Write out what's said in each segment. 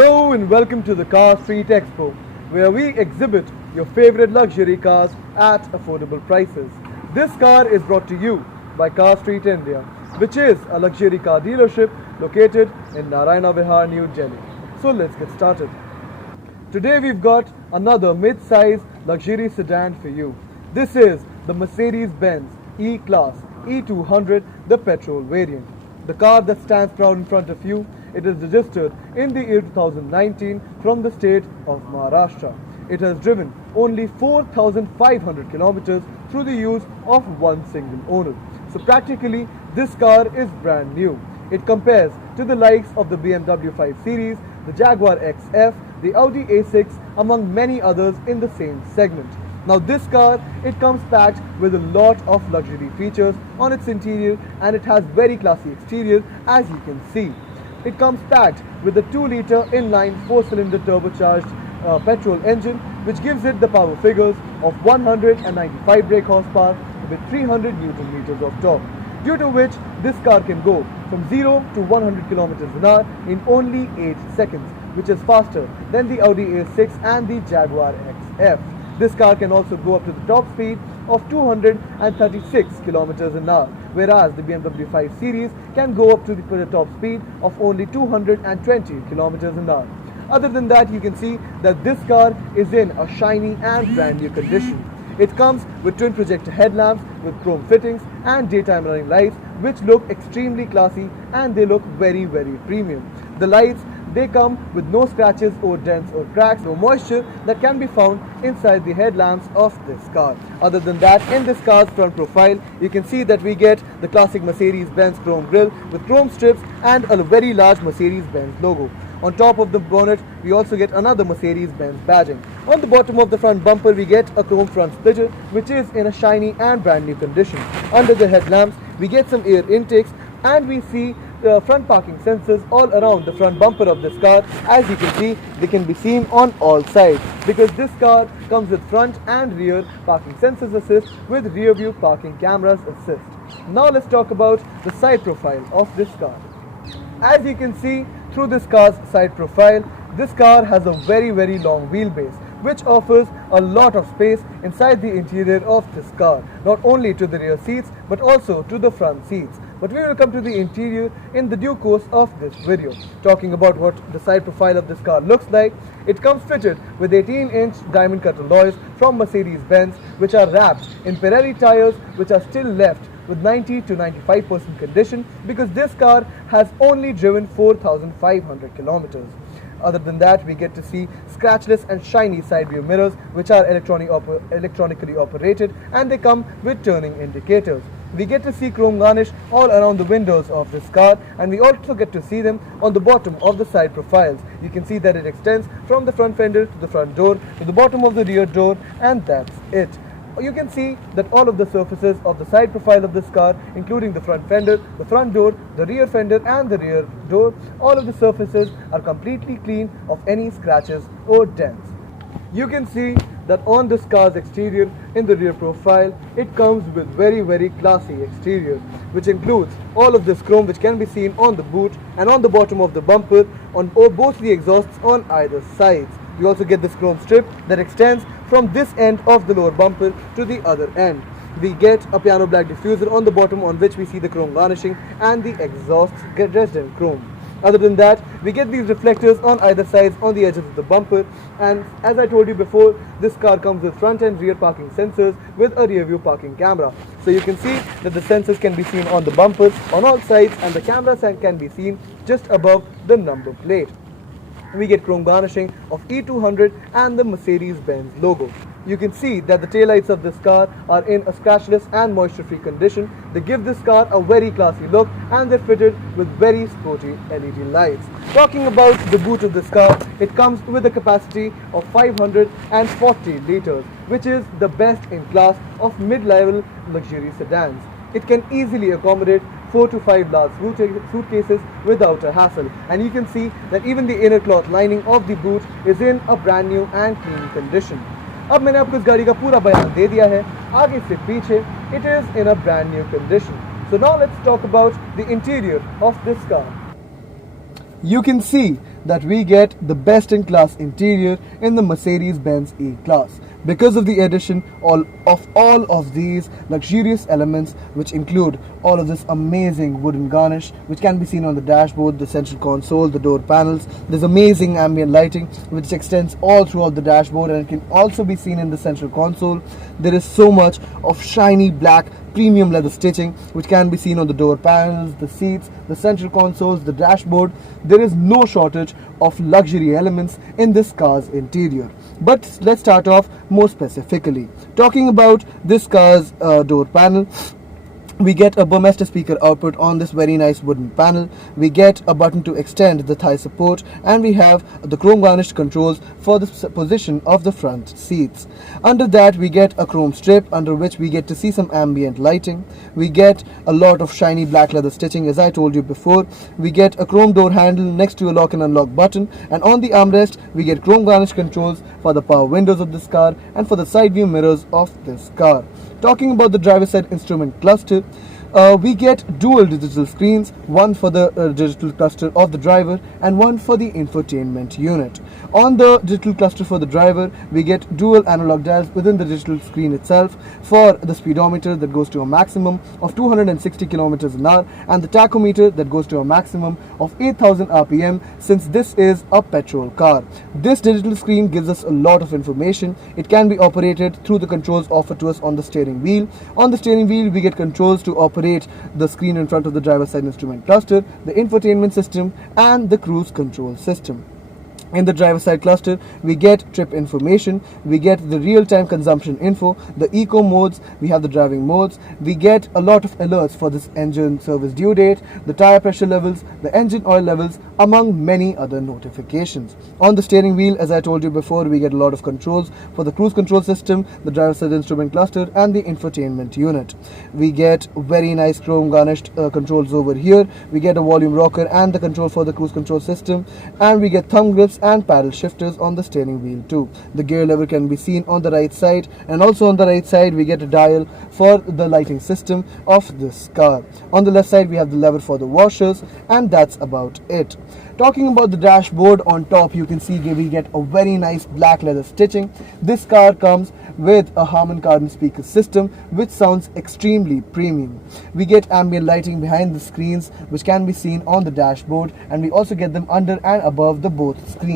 Hello and welcome to the Car Street Expo, where we exhibit your favorite luxury cars at affordable prices. This car is brought to you by Car Street India, which is a luxury car dealership located in Naraina Vihar, New Delhi. So let's get started. Today we've got another mid-size luxury sedan for you. This is the Mercedes-Benz E-Class E200, the petrol variant. The car that stands proud in front of you, it is registered in the year 2019 from the state of Maharashtra. It has driven only 4,500 kilometers through the use of one single owner. So practically, this car is brand new. It compares to the likes of the BMW 5 Series, the Jaguar XF, the Audi A6, among many others in the same segment. Now this car, it comes packed with a lot of luxury features on its interior, and it has very classy exterior, as you can see. It comes packed with a 2-liter inline 4-cylinder turbocharged petrol engine, which gives it the power figures of 195 brake horsepower with 300 Newton meters of torque, due to which this car can go from 0 to 100 kilometers an hour in only 8 seconds, which is faster than the Audi A6 and the Jaguar XF. This car can also go up to the top speed of 236 kilometers an hour, whereas the BMW 5 Series can go up to the top speed of only 220 kilometers an hour. Other than that, you can see that this car is in a shiny and brand new condition. It comes with twin projector headlamps with chrome fittings and daytime running lights, which look extremely classy and they look very premium. The lights, they come with no scratches or dents or cracks or moisture that can be found inside the headlamps of this car. Other than that, in this car's front profile, you can see that we get the classic Mercedes-Benz chrome grille with chrome strips and a very large Mercedes-Benz logo. On top of the bonnet, we also get another Mercedes-Benz badging. On the bottom of the front bumper, we get a chrome front splitter, which is in a shiny and brand new condition. Under the headlamps, we get some air intakes, and we see front parking sensors all around the front bumper of this car. As you can see, they can be seen on all sides, because this car comes with front and rear parking sensors assist with rear view parking cameras assist. Now let's talk about the side profile of this car. As you can see through this car's side profile, this car has a very long wheelbase, which offers a lot of space inside the interior of this car, not only to the rear seats but also to the front seats. But we will come to the interior in the due course of this video. Talking about what the side profile of this car looks like, it comes fitted with 18-inch diamond cut alloys from Mercedes-Benz, which are wrapped in Pirelli tires, which are still left with 90 to 95% condition, because this car has only driven 4,500 kilometers. Other than that, we get to see scratchless and shiny side view mirrors, which are electronically operated, and they come with turning indicators. We get to see chrome garnish all around the windows of this car, and we also get to see them on the bottom of the side profiles. You can see that it extends from the front fender to the front door to the bottom of the rear door, and that's it. You can see that all of the surfaces of the side profile of this car, including the front fender, the front door, the rear fender and the rear door, all of the surfaces are completely clean of any scratches or dents. You can see that on this car's exterior, in the rear profile, it comes with very classy exterior, which includes all of this chrome, which can be seen on the boot and on the bottom of the bumper, on both the exhausts on either sides. We also get this chrome strip that extends from this end of the lower bumper to the other end. We get a piano black diffuser on the bottom, on which we see the chrome garnishing, and the exhausts get dressed in chrome. Other than that, we get these reflectors on either sides on the edges of the bumper, and as I told you before, this car comes with front and rear parking sensors with a rear view parking camera. So you can see that the sensors can be seen on the bumpers on all sides, and the cameras can be seen just above the number plate. We get chrome garnishing of E200 and the Mercedes-Benz logo. You can see that the taillights of this car are in a scratchless and moisture-free condition. They give this car a very classy look, and they're fitted with very sporty LED lights. Talking about the boot of this car, it comes with a capacity of 540 liters, which is the best in class of mid-level luxury sedans. It can easily accommodate 4 to 5 large suitcases without a hassle, and you can see that even the inner cloth lining of the boot is in a brand new and clean condition. अब मैंने आपको इस गाड़ी का पूरा बयान दे दिया है आगे से पीछे. It is in a brand new condition. So now let's talk about the interior of this car. You can see that we get the best-in-class interior in the Mercedes-Benz E-Class because of the addition all of these luxurious elements, which include all of this amazing wooden garnish which can be seen on the dashboard, the central console, the door panels. There's amazing ambient lighting which extends all throughout the dashboard, and it can also be seen in the central console. There is so much of shiny black premium leather stitching which can be seen on the door panels, the seats, the central consoles, the dashboard. There is no shortage of luxury elements in this car's interior. But let's start off more specifically. Talking about this car's door panel, we get a Burmester speaker output on this very nice wooden panel. We get a button to extend the thigh support, and we have the chrome garnished controls for the position of the front seats. Under that, we get a chrome strip under which we get to see some ambient lighting. We get a lot of shiny black leather stitching, as I told you before. We get a chrome door handle next to a lock and unlock button, and on the armrest we get chrome garnished controls for the power windows of this car and for the side view mirrors of this car. Talking about the driver's side instrument cluster, we get dual digital screens, one for the digital cluster of the driver and one for the infotainment unit. On the digital cluster for the driver, we get dual analog dials within the digital screen itself for the speedometer that goes to a maximum of 260 kilometers an hour and the tachometer that goes to a maximum of 8000 rpm, since this is a petrol car. This digital screen gives us a lot of information. It can be operated through the controls offered to us on the steering wheel. On the steering wheel, we get controls to operate the screen in front of the driver's side instrument cluster, the infotainment system and the cruise control system. In the driver side cluster, we get trip information, we get the real-time consumption info, the eco modes, we have the driving modes, we get a lot of alerts for this engine service due date, the tire pressure levels, the engine oil levels, among many other notifications. On the steering wheel, as I told you before, we get a lot of controls for the cruise control system, the driver side instrument cluster and the infotainment unit. We get very nice chrome garnished controls over here. We get a volume rocker and the control for the cruise control system, and we get thumb grips and paddle shifters on the steering wheel too. The gear lever can be seen on the right side, and also on the right side we get a dial for the lighting system of this car. On the left side we have the lever for the washers, and that's about it. Talking about the dashboard, on top you can see we get a very nice black leather stitching. This car comes with a Harman Kardon speaker system which sounds extremely premium. We get ambient lighting behind the screens which can be seen on the dashboard, and we also get them under and above the both screens.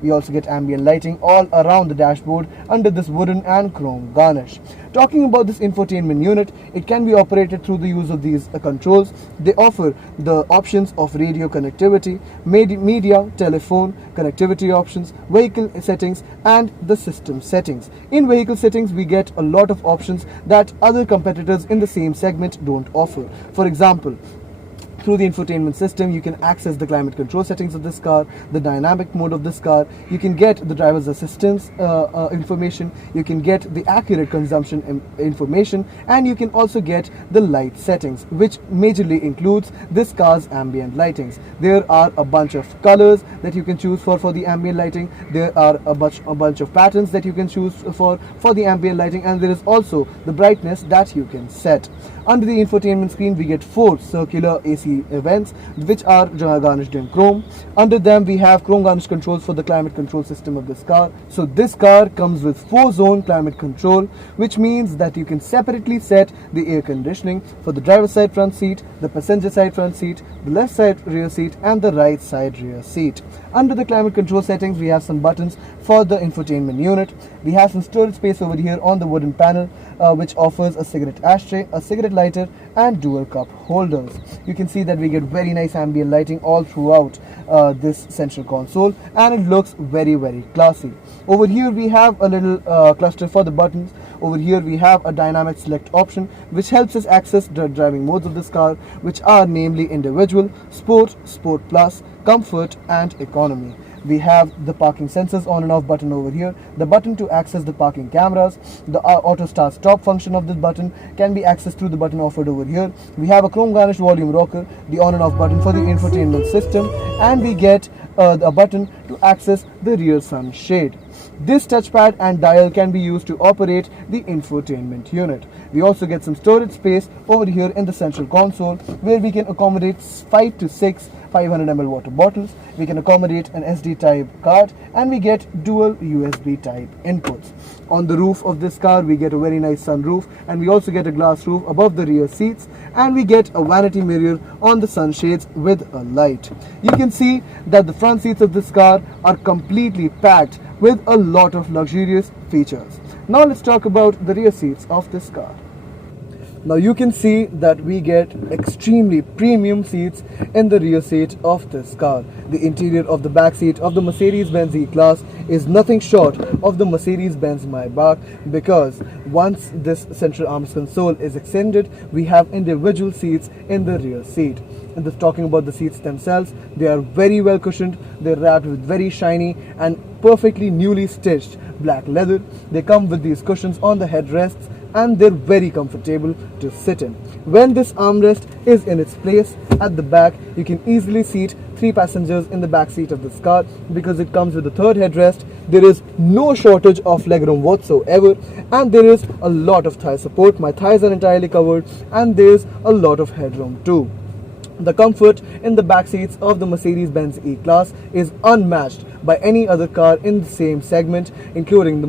We also get ambient lighting all around the dashboard under this wooden and chrome garnish. Talking about this infotainment unit, it can be operated through the use of these controls. They offer the options of radio connectivity, media, telephone, connectivity options, vehicle settings and the system settings. In vehicle settings, we get a lot of options that other competitors in the same segment don't offer. For example, through the infotainment system, you can access the climate control settings of this car, the dynamic mode of this car, you can get the driver's assistance information, you can get the accurate consumption information, and you can also get the light settings, which majorly includes this car's ambient lightings. There are a bunch of colors that you can choose for the ambient lighting. There are a bunch of patterns that you can choose for the ambient lighting, and there is also the brightness that you can set. Under the infotainment screen, we get 4 circular AC events which are garnished in chrome. Under them we have chrome garnished controls for the climate control system of this car. So this car comes with 4-zone climate control, which means that you can separately set the air conditioning for the driver's side front seat, the passenger side front seat, the left side rear seat and the right side rear seat. Under the climate control settings, we have some buttons for the infotainment unit. We have some storage space over here on the wooden panel which offers a cigarette ashtray, a cigarette lighter and dual cup holders. You can see that we get very nice ambient lighting all throughout this central console, and it looks very classy. Over here we have a little cluster for the buttons. Over here we have a dynamic select option which helps us access the driving modes of this car, which are namely individual, sport, sport plus, comfort and economy. We have the parking sensors on and off button over here, the button to access the parking cameras, the auto start stop function of this button can be accessed through the button offered over here. We have a chrome garnished volume rocker, the on and off button for the infotainment system, and we get a button to access the rear sunshade. This touchpad and dial can be used to operate the infotainment unit. We also get some storage space over here in the central console where we can accommodate 5 to 6 500 ml water bottles. We can accommodate an SD type card, and we get dual USB type inputs. On the roof of this car we get a very nice sunroof, and we also get a glass roof above the rear seats, and we get a vanity mirror on the sunshades with a light. You can see that the front seats of this car are completely packed with a lot of luxurious features. Now let's talk about the rear seats of this car. Now you can see that we get extremely premium seats in the rear seat of this car. The interior of the back seat of the Mercedes-Benz E-Class is nothing short of the Mercedes-Benz Maybach, because once this central armrest console is extended, we have individual seats in the rear seat. And just talking about the seats themselves, they are very well cushioned, they're wrapped with very shiny and perfectly newly stitched black leather. They come with these cushions on the headrests, and they're very comfortable to sit in. When this armrest is in its place at the back, you can easily seat 3 passengers in the back seat of this car, because it comes with a third headrest. There is no shortage of legroom whatsoever, and there is a lot of thigh support. My thighs are entirely covered, and there's a lot of headroom too. The comfort in the back seats of the Mercedes-Benz E-Class is unmatched by any other car in the same segment, including the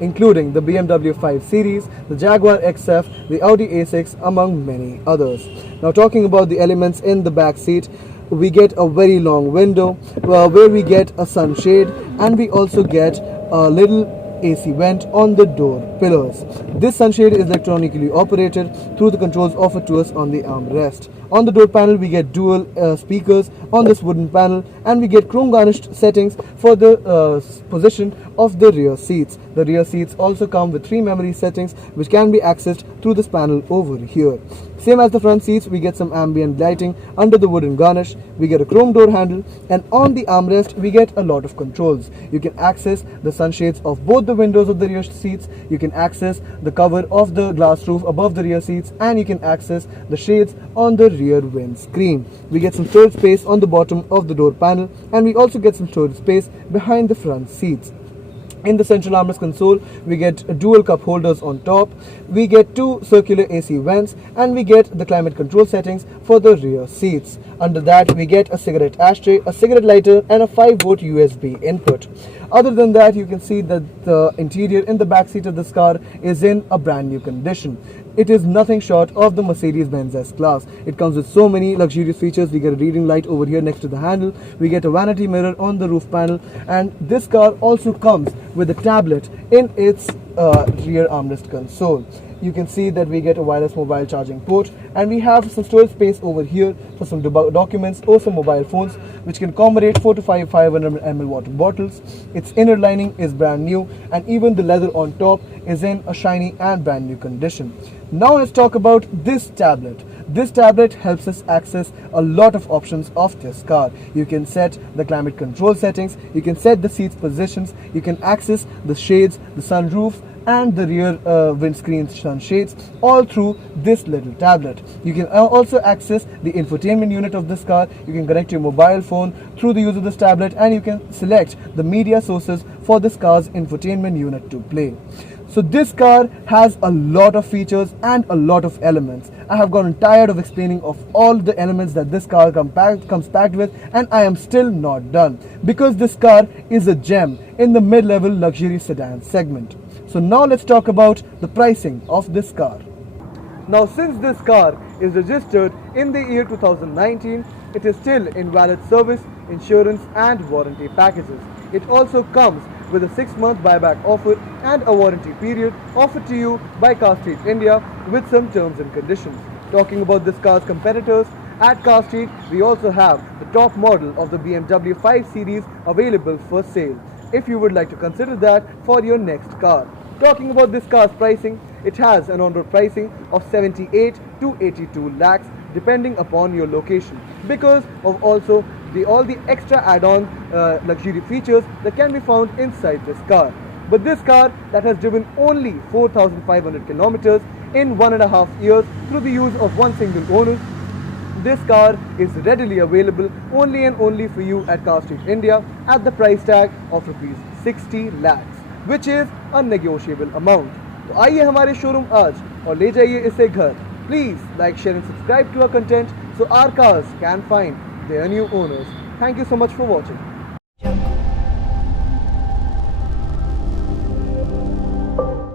including the BMW 5 Series, the Jaguar XF, the Audi A6, among many others. Now talking about the elements in the back seat, we get a very long window where we get a sunshade, and we also get a little AC vent on the door pillars. This sunshade is electronically operated through the controls offered to us on the armrest. On the door panel we get dual speakers on this wooden panel, and we get chrome garnished settings for the position of the rear seats. The rear seats also come with 3 memory settings which can be accessed through this panel over here. Same as the front seats, we get some ambient lighting under the wooden garnish, we get a chrome door handle, and on the armrest we get a lot of controls. You can access the sunshades of both the windows of the rear seats, you can access the cover of the glass roof above the rear seats, and you can access the shades on the rear windscreen. We get some storage space on the bottom of the door panel, and we also get some storage space behind the front seats. In the central armrest console, we get dual cup holders on top, we get 2 circular AC vents, and we get the climate control settings for the rear seats. Under that, we get a cigarette ashtray, a cigarette lighter, and a 5-volt USB input. Other than that, you can see that the interior in the back seat of this car is in a brand new condition. It is nothing short of the Mercedes-Benz S-Class. It comes with so many luxurious features. We get a reading light over here next to the handle. We get a vanity mirror on the roof panel. And this car also comes with a tablet in its rear armrest console. You can see that we get a wireless mobile charging port, and we have some storage space over here for some documents or some mobile phones, which can accommodate 4 to 5 500 ml water bottles. Its inner lining is brand new, and even the leather on top is in a shiny and brand new condition. Now let's talk about this tablet. This tablet helps us access a lot of options of this car. You can set the climate control settings, you can set the seats positions, you can access the shades, the sunroof, and the rear windscreen sunshades, all through this little tablet. You can also access the infotainment unit of this car. You can connect your mobile phone through the use of this tablet, and you can select the media sources for this car's infotainment unit to play. So this car has a lot of features and a lot of elements. I have gotten tired of explaining of all the elements that this car comes packed with, and I am still not done, because this car is a gem in the mid-level luxury sedan segment. So now let's talk about the pricing of this car. Now since this car is registered in the year 2019, it is still in valid service, insurance and warranty packages. It also comes with a 6-month buyback offer and a warranty period offered to you by Car Street India with some terms and conditions. Talking about this car's competitors, at Car Street we also have the top model of the BMW 5 Series available for sale, if you would like to consider that for your next car. Talking about this car's pricing, it has an on-road pricing of 78 to 82 lakhs depending upon your location, because of also all the extra add-on luxury features that can be found inside this car. But this car that has driven only 4,500 kilometers in 1.5 years through the use of one single owner, this car is readily available only and only for you at Car Street India at the price tag of rupees 60 lakhs, which is a negotiable amount. तो आइए हमारे showroom आज और ले जाइए इसे घर. Please like, share and subscribe to our content so our cars can find their new owners. Thank you so much for watching.